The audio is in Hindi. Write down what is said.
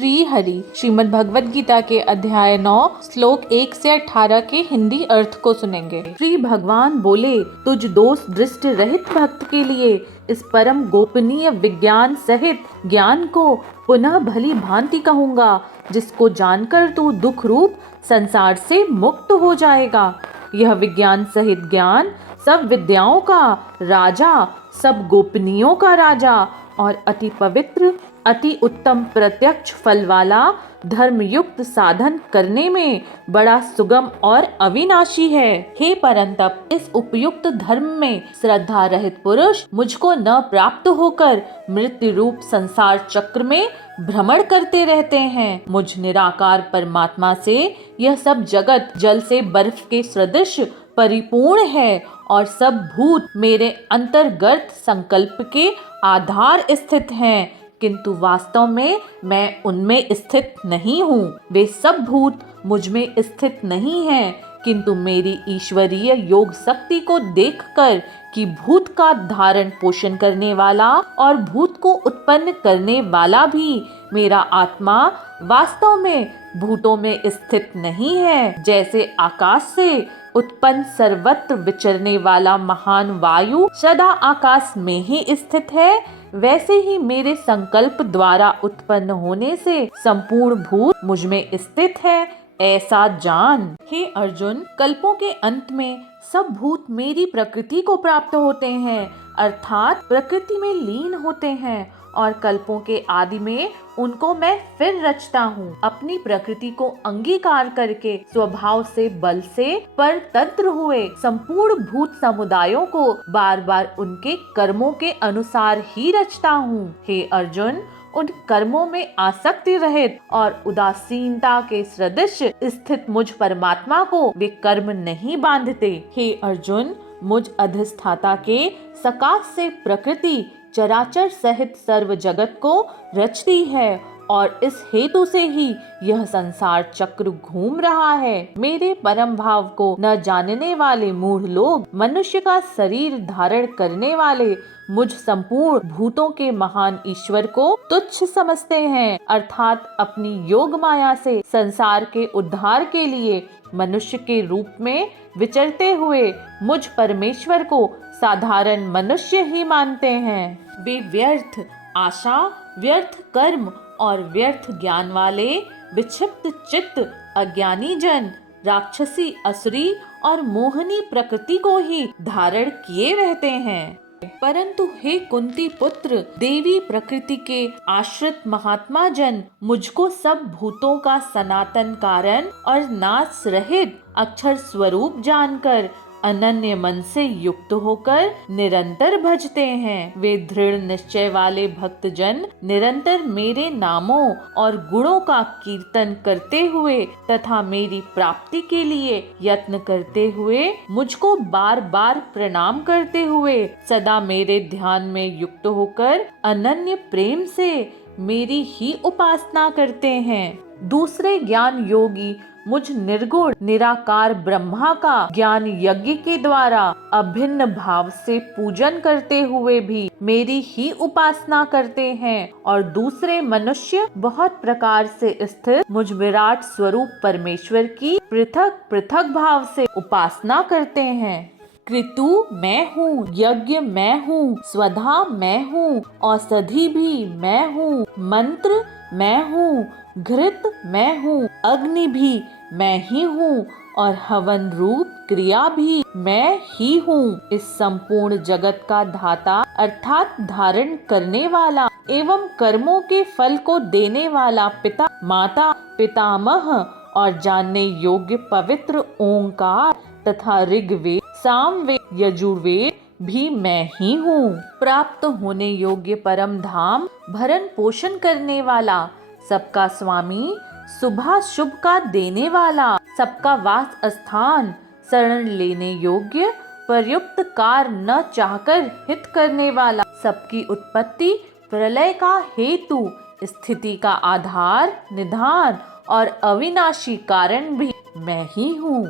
श्री हरि श्रीमद् भगवद गीता के अध्याय 9 श्लोक 1 से 18 के हिंदी अर्थ को सुनेंगे। श्री भगवान बोले, तुझ दोष दृष्टि रहित भक्त के लिए इस परम गोपनीय विज्ञान सहित ज्ञान को पुनः भली भांति कहूँगा, जिसको जानकर तू दुख रूप संसार से मुक्त हो जाएगा। यह विज्ञान सहित ज्ञान सब विद्याओं का राजा, सब गोपनीयों का राजा और अति पवित्र, अति उत्तम प्रत्यक्ष फल वाला धर्मयुक्त साधन करने में बड़ा सुगम और अविनाशी है। हे परंतप, इस उपयुक्त धर्म में श्रद्धा रहित पुरुष मुझको न प्राप्त होकर मृत्यु रूप संसार चक्र में भ्रमण करते रहते हैं। मुझ निराकार परमात्मा से यह सब जगत जल से बर्फ के सदृश परिपूर्ण है और सब भूत मेरे अंतर्गत संकल्प के आधार स्थित हैं, किंतु वास्तव में मैं उनमें स्थित नहीं हूँ। वे सब भूत मुझ में स्थित नहीं हैं, किंतु मेरी ईश्वरीय योग शक्ति को देखकर कि भूत का धारण पोषण करने वाला और भूत को उत्पन्न करने वाला भी मेरा आत्मा वास्तव में भूतों में स्थित नहीं है। जैसे आकाश से उत्पन्न सर्वत्र विचरने वाला महान वायु सदा आकाश में ही स्थित है, वैसे ही मेरे संकल्प द्वारा उत्पन्न होने से संपूर्ण भूत मुझ में स्थित है, ऐसा जान। हे अर्जुन, कल्पों के अंत में सब भूत मेरी प्रकृति को प्राप्त होते हैं, अर्थात प्रकृति में लीन होते हैं, और कल्पों के आदि में उनको मैं फिर रचता हूँ। अपनी प्रकृति को अंगीकार करके स्वभाव से बल से परतंत्र हुए संपूर्ण भूत समुदायों को बार बार उनके कर्मों के अनुसार ही रचता हूँ। हे अर्जुन, उन कर्मों में आसक्ति रहित और उदासीनता के सदृश स्थित मुझ परमात्मा को वे कर्म नहीं बांधते। हे अर्जुन, मुझ अधिष्ठाता के सकाश से प्रकृति चराचर सहित सर्व जगत को रचती है, और इस हेतु से ही यह संसार चक्र घूम रहा है। मेरे परम भाव को न जानने वाले मूढ़ लोग मनुष्य का शरीर धारण करने वाले मुझ संपूर्ण भूतों के महान ईश्वर को तुच्छ समझते हैं, अर्थात अपनी योग माया से संसार के उद्धार के लिए मनुष्य के रूप में विचरते हुए मुझ परमेश्वर को साधारण मनुष्य ही मानते हैं। वे व्यर्थ आशा, व्यर्थ कर्म और व्यर्थ ज्ञान वाले विक्षिप्त चित्त अज्ञानी जन राक्षसी, असुरी और मोहनी प्रकृति को ही धारण किए रहते हैं। परंतु हे कुंती पुत्र, देवी प्रकृति के आश्रित महात्मा जन मुझको सब भूतों का सनातन कारण और नाश रहित अक्षर स्वरूप जानकर अनन्य मन से युक्त होकर निरंतर भजते हैं। वे दृढ़ निश्चय वाले भक्त जन निरंतर मेरे नामों और गुणों का कीर्तन करते हुए तथा मेरी प्राप्ति के लिए यत्न करते हुए मुझको बार बार प्रणाम करते हुए सदा मेरे ध्यान में युक्त होकर अनन्य प्रेम से मेरी ही उपासना करते हैं। दूसरे ज्ञान योगी मुझ निर्गुण निराकार ब्रह्मा का ज्ञान यज्ञ के द्वारा अभिन्न भाव से पूजन करते हुए भी मेरी ही उपासना करते हैं, और दूसरे मनुष्य बहुत प्रकार से स्थित मुझ विराट स्वरूप परमेश्वर की पृथक पृथक भाव से उपासना करते हैं। कृतु मैं हूँ, यज्ञ मैं हूँ, स्वधा मैं हूँ, औषधि भी मैं हूँ, मंत्र मैं हूँ, घृत मैं हूँ, अग्नि भी मैं ही हूँ, और हवन रूप क्रिया भी मैं ही हूँ। इस संपूर्ण जगत का धाता अर्थात धारण करने वाला एवं कर्मों के फल को देने वाला पिता, माता, पितामह और जानने योग्य पवित्र ओंकार तथा ऋग्वेद, सामवेद, यजुर्वेद भी मैं ही हूँ। प्राप्त होने योग्य परम धाम भरण पोषण करने वाला, सबका स्वामी, शुभ का देने वाला, सबका वास स्थान, शरण लेने योग्य, प्रयुक्त कार न चाहकर हित करने वाला, सबकी उत्पत्ति प्रलय का हेतु, स्थिति का आधार, निधान और अविनाशी कारण भी मैं ही हूँ।